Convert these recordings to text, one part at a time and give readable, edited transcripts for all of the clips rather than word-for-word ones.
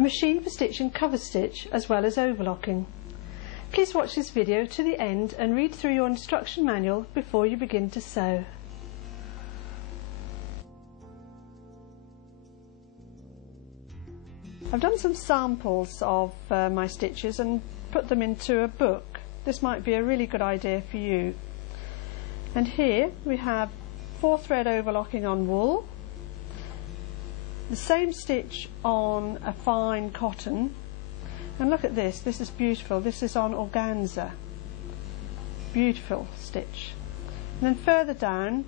Machine for stitching cover stitch as well as overlocking. Please watch this video to the end and read through your instruction manual before you begin to sew. I've done some samples of my stitches and put them into a book. This might be a really good idea for you. And here we have 4-thread overlocking on wool, the same stitch on a fine cotton, and look at this, this is beautiful, this is on organza, beautiful stitch. And then further down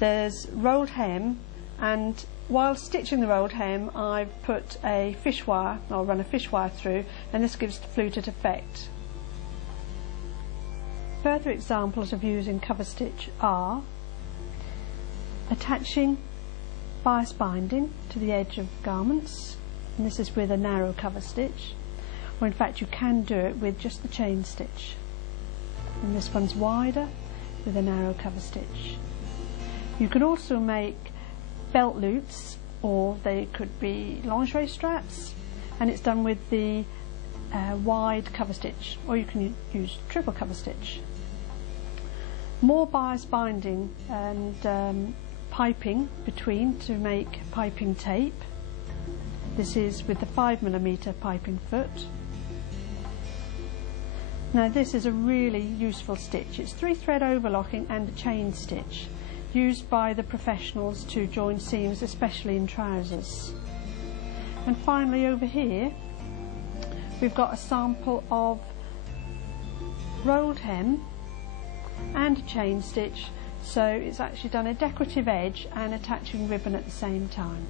there's rolled hem, and while stitching the rolled hem I've put a fish wire, I'll run a fish wire through, and this gives the fluted effect. Further examples of using cover stitch are attaching bias binding to the edge of garments, and this is with a narrow cover stitch, or in fact you can do it with just the chain stitch, and this one's wider with a narrow cover stitch. You can also make belt loops, or they could be lingerie straps, and it's done with the wide cover stitch, or you can use triple cover stitch. More bias binding and piping between to make piping tape. This is with the 5mm piping foot. Now this is a really useful stitch. It's 3-thread overlocking and a chain stitch, used by the professionals to join seams, especially in trousers. And finally over here we've got a sample of rolled hem and a chain stitch, so it's actually done a decorative edge and attaching ribbon at the same time.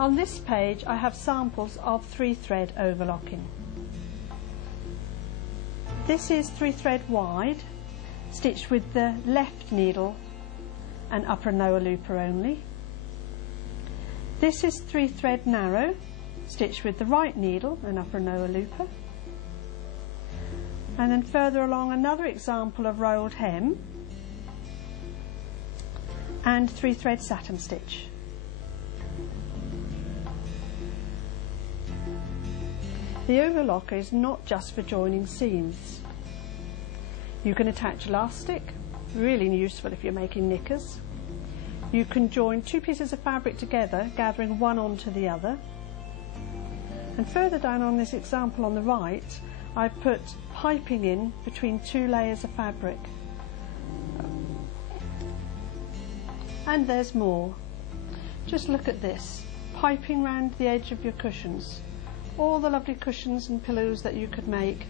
On this page I have samples of 3-thread overlocking. This is 3-thread wide, stitched with the left needle and upper and lower looper only. This is 3-thread narrow, stitched with the right needle and upper and lower looper. And then further along another example of rolled hem and 3-thread satin stitch. The overlocker is not just for joining seams. You can attach elastic, really useful if you're making knickers. You can join 2 pieces of fabric together, gathering one onto the other. And further down on this example on the right, I've put piping in between 2 layers of fabric. And there's more. Just look at this, piping round the edge of your cushions. All the lovely cushions and pillows that you could make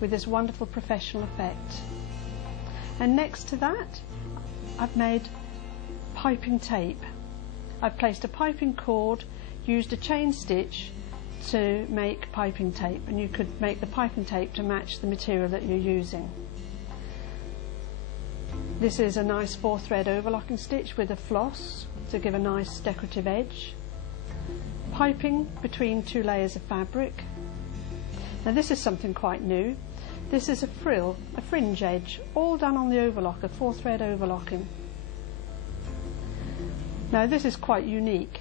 with this wonderful professional effect. And next to that I've made piping tape. I've placed a piping cord, used a chain stitch to make piping tape, and you could make the piping tape to match the material that you're using. This is a nice 4-thread overlocking stitch with a floss to give a nice decorative edge. Piping between 2 layers of fabric. Now this is something quite new. This is a frill, a fringe edge, all done on the overlocker, 4-thread overlocking. Now this is quite unique.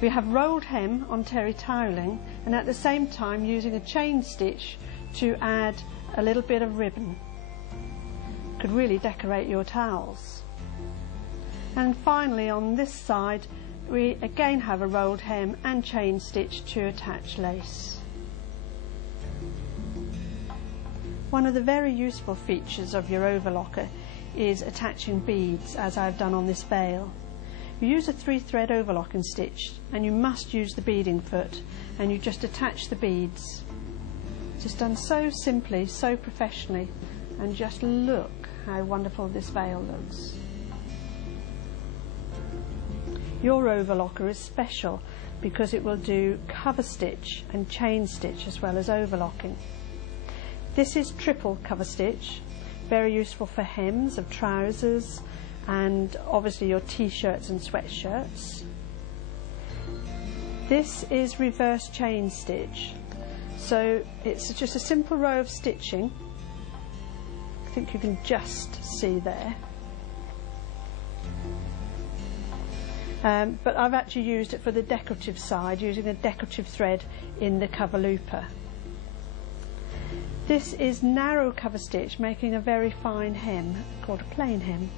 We have rolled hem on terry toweling, and at the same time using a chain stitch to add a little bit of ribbon. Could really decorate your towels. And finally on this side we again have a rolled hem and chain stitch to attach lace. One of the very useful features of your overlocker is attaching beads, as I've done on this veil. You use a 3-thread overlocking stitch, and you must use the beading foot, and you just attach the beads. Just done so simply, so professionally, and just look how wonderful this veil looks. Your overlocker is special because it will do cover stitch and chain stitch as well as overlocking. This is triple cover stitch, very useful for hems of trousers and obviously your t-shirts and sweatshirts. This is reverse chain stitch, so it's just a simple row of stitching. I think you can just see there. but I've actually used it for the decorative side, using a decorative thread in the cover looper. This is narrow cover stitch, making a very fine hem called a plain hem.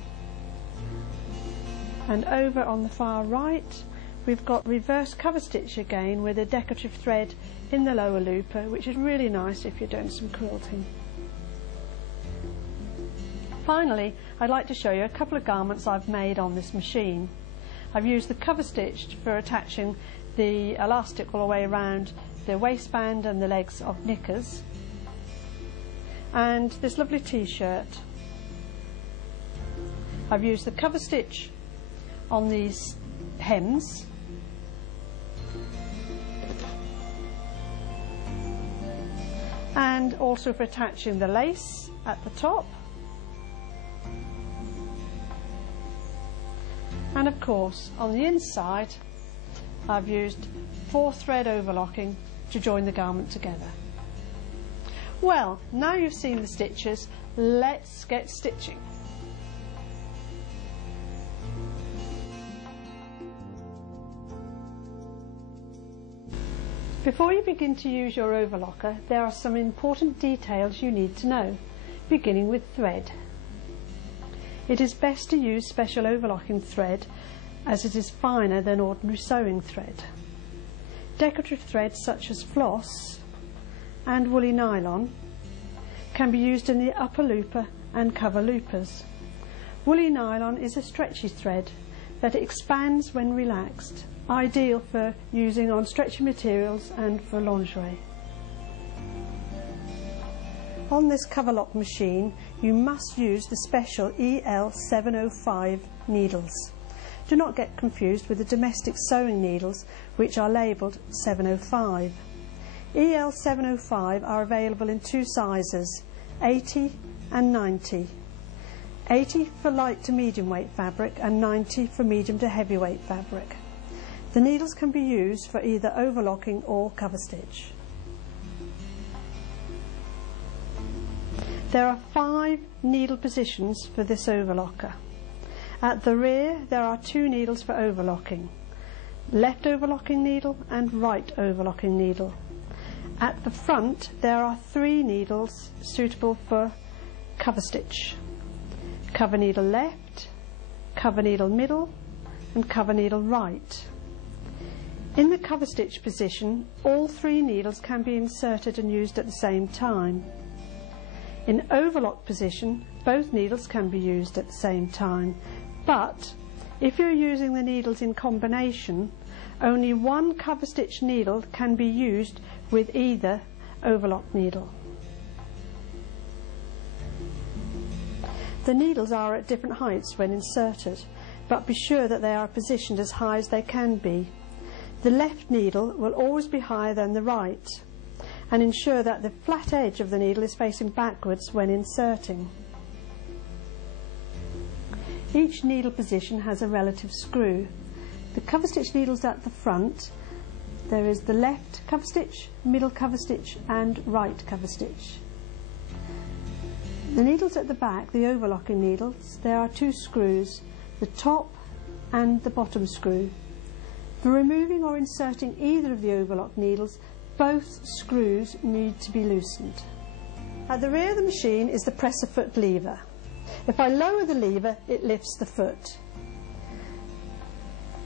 And over on the far right we've got reverse cover stitch again with a decorative thread in the lower looper, which is really nice if you're doing some quilting. Finally, I'd like to show you a couple of garments I've made on this machine. I've used the cover stitch for attaching the elastic all the way around the waistband and the legs of knickers, and this lovely t-shirt. I've used the cover stitch on these hems, and also for attaching the lace at the top, and of course on the inside I've used 4-thread overlocking to join the garment together. Well, now you've seen the stitches, let's get stitching. Before you begin to use your overlocker, there are some important details you need to know, beginning with thread. It is best to use special overlocking thread as it is finer than ordinary sewing thread. Decorative threads such as floss and woolly nylon can be used in the upper looper and cover loopers. Woolly nylon is a stretchy thread that expands when relaxed, ideal for using on stretchy materials and for lingerie. On this cover lock machine you must use the special EL705 needles. Do not get confused with the domestic sewing needles, which are labelled 705. EL705 are available in 2 sizes, 80 and 90. 80 for light to medium weight fabric and 90 for medium to heavyweight fabric. The needles can be used for either overlocking or cover stitch. There are 5 needle positions for this overlocker. At the rear there are 2 needles for overlocking, left overlocking needle and right overlocking needle. At the front there are 3 needles suitable for cover stitch: cover needle left, cover needle middle and cover needle right. In the cover stitch position, all 3 needles can be inserted and used at the same time. In overlock position, both needles can be used at the same time, but if you're using the needles in combination, only one cover stitch needle can be used with either overlock needle. The needles are at different heights when inserted, but be sure that they are positioned as high as they can be. The left needle will always be higher than the right, and ensure that the flat edge of the needle is facing backwards when inserting. Each needle position has a relative screw. The cover stitch needles at the front, there is the left cover stitch, middle cover stitch and right cover stitch. The needles at the back, the overlocking needles, there are 2 screws, the top and the bottom screw. For removing or inserting either of the overlock needles, both screws need to be loosened. At the rear of the machine is the presser foot lever. If I lower the lever, it lifts the foot.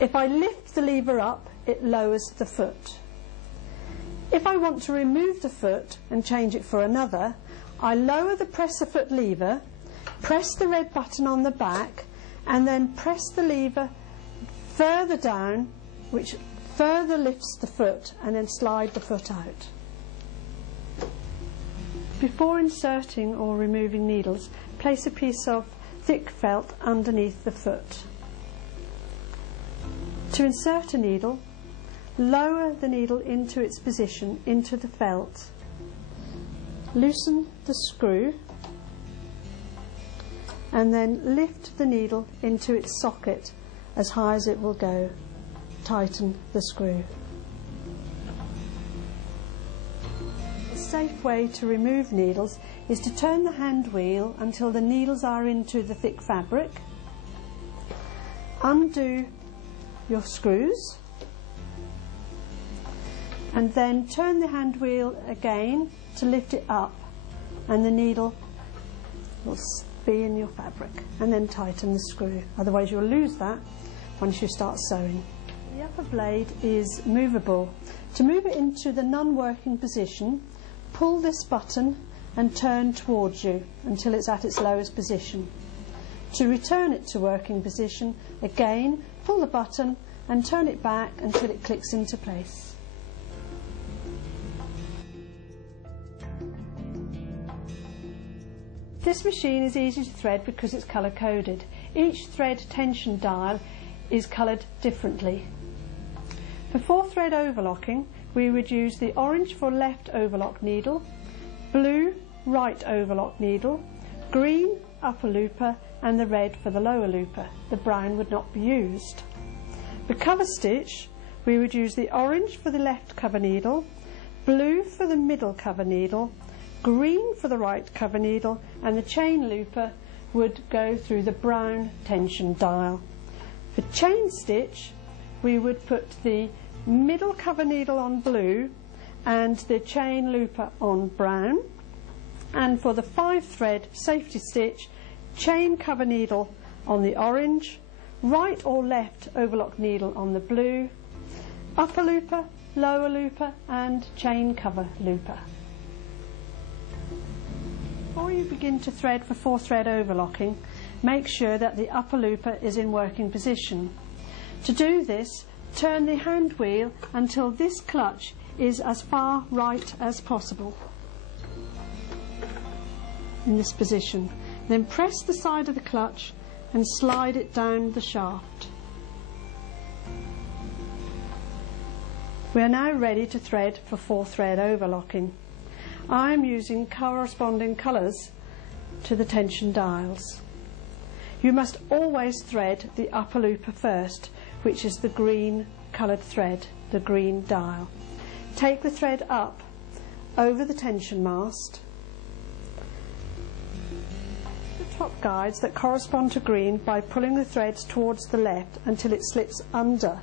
If I lift the lever up, it lowers the foot. If I want to remove the foot and change it for another, I lower the presser foot lever, press the red button on the back, and then press the lever further down, which further lifts the foot, and then slide the foot out. Before inserting or removing needles, place a piece of thick felt underneath the foot. To insert a needle, lower the needle into its position into the felt. Loosen the screw and then lift the needle into its socket as high as it will go. Tighten the screw. A safe way to remove needles is to turn the hand wheel until the needles are into the thick fabric. Undo your screws, and then turn the hand wheel again to lift it up, and the needle will be in your fabric, and then tighten the screw, otherwise you'll lose that once you start sewing. The upper blade is movable. To move it into the non-working position, pull this button and turn towards you until it's at its lowest position. To return it to working position, again pull the button and turn it back until it clicks into place. This machine is easy to thread because it's colour coded. Each thread tension dial is coloured differently. For 4-thread overlocking, we would use the orange for left overlock needle, blue right overlock needle, green upper looper and the red for the lower looper. The brown would not be used. For cover stitch, we would use the orange for the left cover needle, blue for the middle cover needle, green for the right cover needle, and the chain looper would go through the brown tension dial. For chain stitch, we would put the middle cover needle on blue and the chain looper on brown, and for the 5-thread safety stitch, chain cover needle on the orange, right or left overlock needle on the blue, upper looper, lower looper and chain cover looper. Before you begin to thread for 4-thread overlocking, make sure that the upper looper is in working position. To do this, turn the hand wheel until this clutch is as far right as possible in this position. Then press the side of the clutch and slide it down the shaft. We are now ready to thread for 4-thread overlocking. I am using corresponding colours to the tension dials. You must always thread the upper looper first, which is the green coloured thread, the green dial. Take the thread up over the tension mast. The top guides that correspond to green by pulling the threads towards the left until it slips under,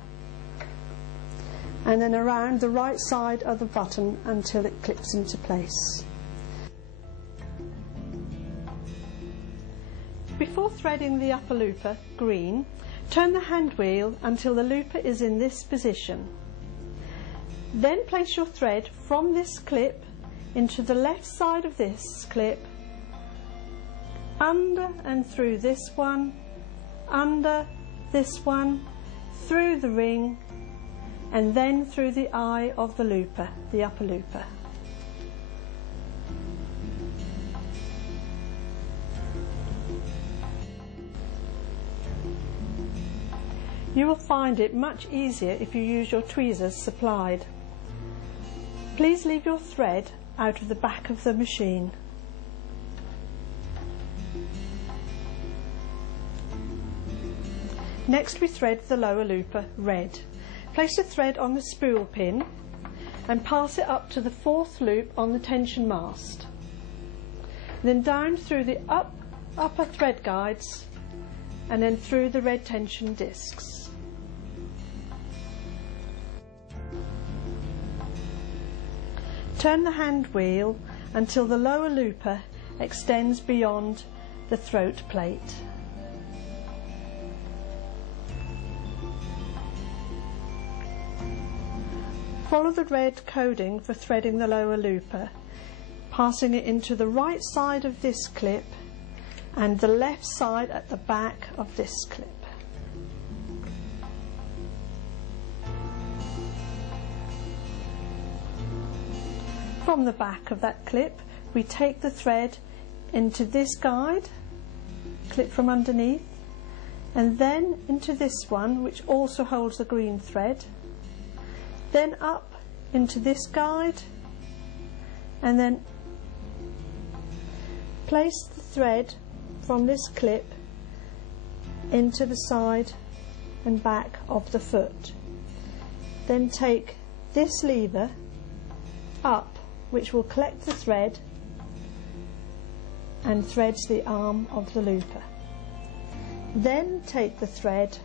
and then around the right side of the button until it clips into place. Before threading the upper looper, green, turn the hand wheel until the looper is in this position. Then place your thread from this clip into the left side of this clip, under and through this one, under this one, through the ring, and then through the eye of the looper, the upper looper. You will find it much easier if you use your tweezers supplied. Please leave your thread out of the back of the machine. Next we thread the lower looper red. Place the thread on the spool pin and pass it up to the 4th loop on the tension mast. Then down through the upper thread guides and then through the red tension discs. Turn the hand wheel until the lower looper extends beyond the throat plate. Follow the red coding for threading the lower looper, passing it into the right side of this clip and the left side at the back of this clip. From the back of that clip, we take the thread into this guide, clip from underneath, and then into this one, which also holds the green thread, then up into this guide, and then place the thread from this clip into the side and back of the foot. Then take this lever up, which will collect the thread and threads the arm of the looper. Then take the thread